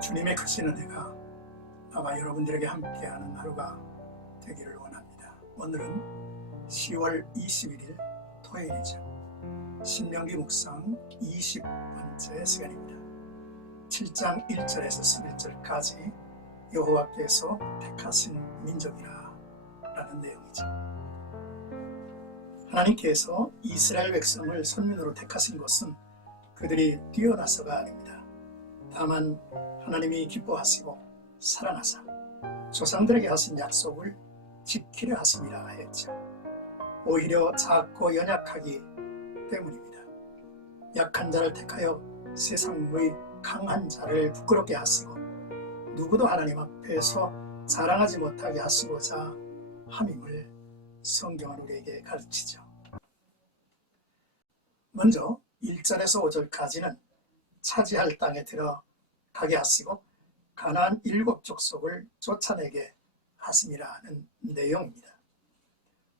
주님의 크신 은혜가 아마 여러분들에게 함께하는 하루가 되기를 원합니다. 오늘은 10월 21일 토요일이죠. 신명기 묵상 20번째 시간입니다. 7장 1절에서 11절까지 여호와께서 택하신 민족이라 라는 내용이죠. 하나님께서 이스라엘 백성을 선민으로 택하신 것은 그들이 뛰어나서가 아닙니다. 다만 하나님이 기뻐하시고 사랑하사 조상들에게 하신 약속을 지키려 하심이라 했죠. 오히려 작고 연약하기 때문입니다. 약한 자를 택하여 세상의 강한 자를 부끄럽게 하시고 누구도 하나님 앞에서 자랑하지 못하게 하시고자 함임을 성경은 우리에게 가르치죠. 먼저 1절에서 5절까지는 차지할 땅에 들어가게 하시고 가나안 7족속을 쫓아내게 하심이라는 내용입니다.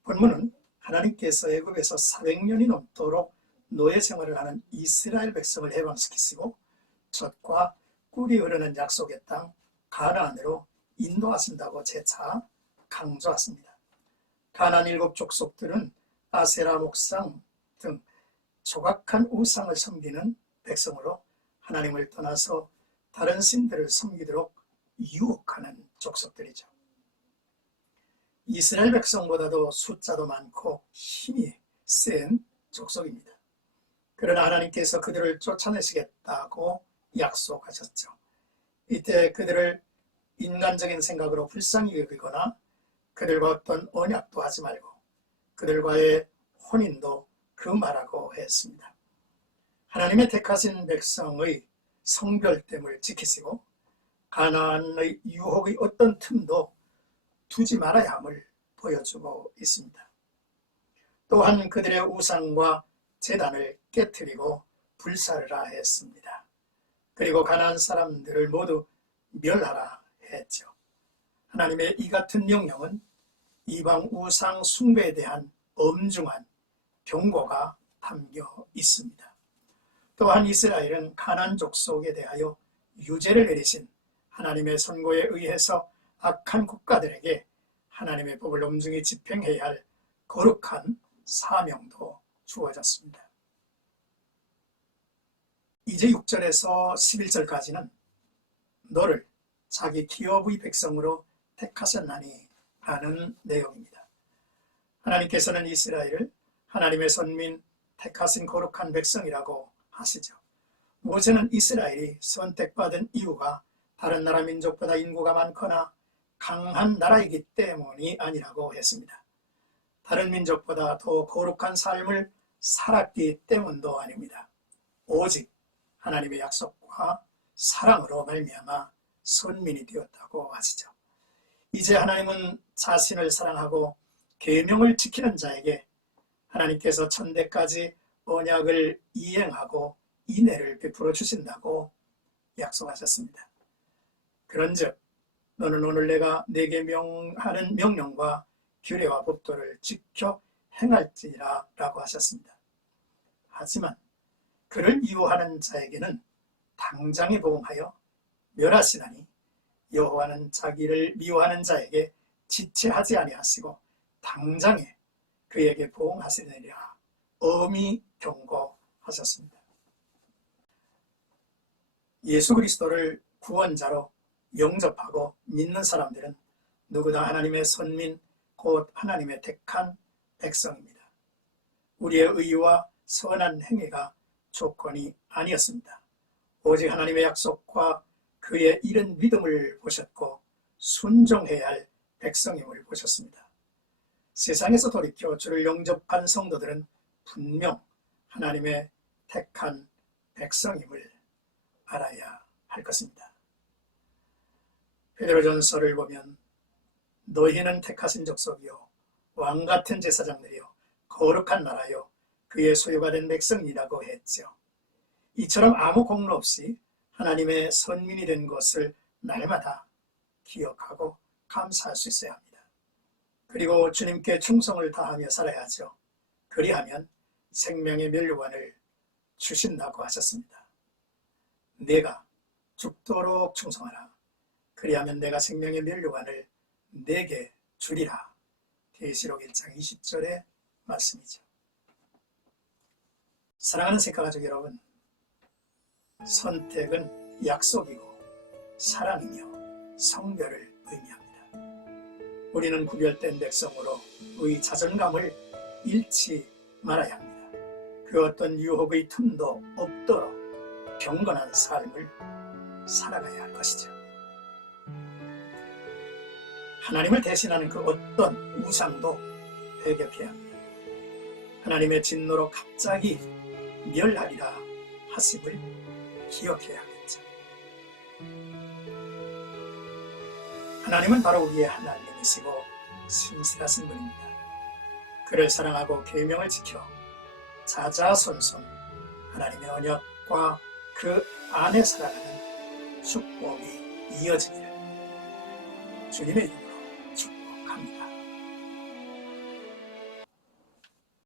본문은 하나님께서 애굽에서 400년이 넘도록 노예 생활을 하는 이스라엘 백성을 해방시키시고 젖과 꿀이 흐르는 약속의 땅 가나안으로 인도하신다고 재차 강조하십니다. 가나안 7족속들은 아세라 목상 등 조각한 우상을 섬기는 백성으로 하나님을 떠나서 다른 신들을 섬기도록 유혹하는 족속들이죠. 이스라엘 백성보다도 숫자도 많고 힘이 센 족속입니다. 그러나 하나님께서 그들을 쫓아내시겠다고 약속하셨죠. 이때 그들을 인간적인 생각으로 불쌍히 여기거나 그들과 어떤 언약도 하지 말고 그들과의 혼인도 금하라고 했습니다. 하나님의 택하신 백성의 성별됨을 지키시고 가나안의 유혹의 어떤 틈도 두지 말아야 함을 보여주고 있습니다. 또한 그들의 우상과 제단을 깨트리고 불사르라 했습니다. 그리고 가나안 사람들을 모두 멸하라 했죠. 하나님의 이 같은 명령은 이방 우상 숭배에 대한 엄중한 경고가 담겨 있습니다. 또한 이스라엘은 가나안 족속에 대하여 유죄를 내리신 하나님의 선고에 의해서 악한 국가들에게 하나님의 법을 엄중히 집행해야 할 거룩한 사명도 주어졌습니다. 이제 6절에서 11절까지는 너를 자기 기업의 백성으로 택하셨나니 라는 내용입니다. 하나님께서는 이스라엘을 하나님의 선민 택하신 거룩한 백성이라고 하시죠. 모세는 이스라엘이 선택받은 이유가 다른 나라 민족보다 인구가 많거나 강한 나라이기 때문이 아니라고 했습니다. 다른 민족보다 더 거룩한 삶을 살았기 때문도 아닙니다. 오직 하나님의 약속과 사랑으로 말미암아 선민이 되었다고 하시죠. 이제 하나님은 자신을 사랑하고 계명을 지키는 자에게 하나님께서 천대까지 언약을 이행하고 인애를 베풀어 주신다고 약속하셨습니다. 그런즉 너는 오늘 내가 네게 명하는 명령과 규례와 법도를 지켜 행할지니라 라고 하셨습니다. 하지만 그를 미워하는 자에게는 당장에 보응하여 멸하시나니 여호와는 자기를 미워하는 자에게 지체하지 아니하시고 당장에 그에게 보응하시느니라 엄히 경고하셨습니다. 예수 그리스도를 구원자로 영접하고 믿는 사람들은 누구나 하나님의 선민 곧 하나님의 택한 백성입니다. 우리의 의와 선한 행위가 조건이 아니었습니다. 오직 하나님의 약속과 그의 이른 믿음을 보셨고 순종해야 할 백성임을 보셨습니다. 세상에서 돌이켜 주를 영접한 성도들은 분명 하나님의 택한 백성임을 알아야 할 것입니다. 베드로전서를 보면 너희는 택하신 족속이요 왕같은 제사장들이요 거룩한 나라요 그의 소유가 된 백성이라고 했죠. 이처럼 아무 공로 없이 하나님의 선민이 된 것을 날마다 기억하고 감사할 수 있어야 합니다. 그리고 주님께 충성을 다하며 살아야죠. 그리하면 생명의 멸류관을 주신다고 하셨습니다. 내가 죽도록 충성하라. 그리하면 내가 생명의 면류관을 내게 주리라. 계시록 1장 20절의 말씀이죠. 사랑하는 색가가족 여러분, 선택은 약속이고 사랑이며 성결을 의미합니다. 우리는 구별된 백성으로 의 자존감을 잃지 말아야 합니다. 그 어떤 유혹의 틈도 없도록 경건한 삶을 살아가야 할 것이죠. 하나님을 대신하는 그 어떤 우상도 배격해야 합니다. 하나님의 진노로 갑자기 멸하리라 하심을 기억해야 하겠죠. 하나님은 바로 우리의 하나님이시고 신실하신 분입니다. 그를 사랑하고 계명을 지켜 자자손손 하나님의 언약과 그 안에 살아가는 축복이 이어지기를 주님의 이름으로